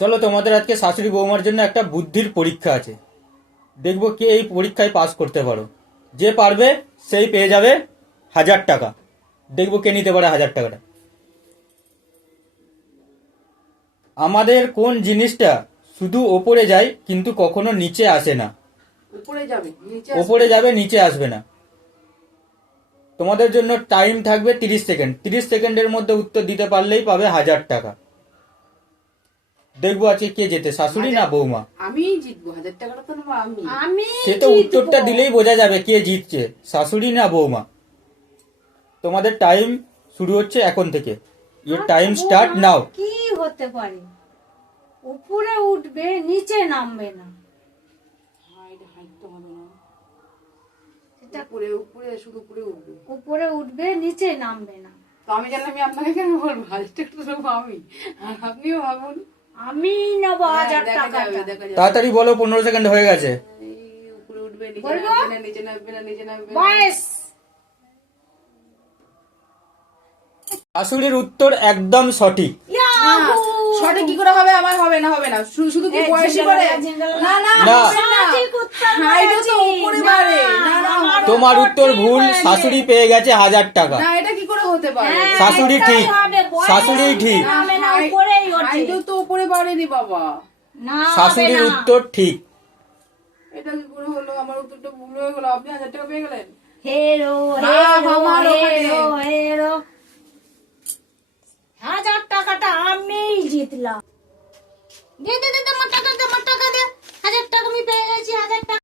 চলো তোমাদের আজকে শাশুড়ি বৌমার জন্য একটা বুদ্ধির পরীক্ষা আছে। দেখবো কে এই পরীক্ষায় পাস করতে পারো। যে পারবে সেই পেয়ে যাবে 1000 টাকা। দেখবো কে নিতে পারে 1000 টাকাটা। আমাদের কোন জিনিসটা শুধু ওপরে যায় কিন্তু কখনো নিচে আসে না? উপরে যাবে নিচে ওপরে যাবে নিচে আসবে না। তোমাদের জন্য টাইম থাকবে 30 সেকেন্ড। 30 সেকেন্ডের মধ্যে উত্তর দিতে পারলেই পাবে 1000 টাকা। দেখবো আজকে কে জেতে, শাশুড়ি না বৌমা। আমি জিতবো, 1000 টাকাটা তো নেবো আমি। আমি সে তো উত্তরটা দিলেই বোঝা যাবে কে জিতছে, শাশুড়ি না বৌমা। তোমাদের টাইম শুরু হচ্ছে এখন থেকে। Your time start now. কি হতে পারে? উপরে উঠবে নিচে নামবে না। হাইট তো হবে না, এটা উপরে উপরে শুধু উপরে উঠবে। উপরে উঠবে নিচে নামবে না। তো আমি জানলাম, আমি আপনাকে কেন বলবো 1000 টাকা নেবো আমি, আর আপনিও ভাবুন। আমি নেবো হ্যাঁ, 1000 দেখা টাকা। যাবে, দেখা যাবে। তাড়াতাড়ি বলো, 15 সেকেন্ড হয়ে গেছে। এই উপরে উঠবে নিচে বলবো? নামবে না, নিচে নামবে না, নিচে নামবে না। বয়স শাশুড়ির উত্তর একদম সঠিক। সঠিক কি করে হবে? আমার হবে না, হবে না। শুধু কি বয়সই করে? না না না। হবে না। হাইটও তো উপরে বাড়ে। না না হবে না। তোমার উত্তর ভুল। শাশুড়ি পেয়ে গেছে 1000 টাকা। না, এটা কি করে হতে পারে? শাশুড়ি ঠিক, শাশুড়ি ঠিক। হাইটও তো উপরে বাড়েনি বাবা। শাশুড়ির উত্তর ঠিক। এটা কি করে হলো? আমার উত্তরটা ভুল হয়ে গেল, আপনি 1000 টাকা পেয়ে গেলেন। হেরো আমার ওখানে। হেরো 1000 টাকাটা আমি জিতলাম। দে দে দে, আমার টাকা দে, আমার টাকা দে। 1000 টাকা আমি পেয়ে গেছি, 1000 টাকা।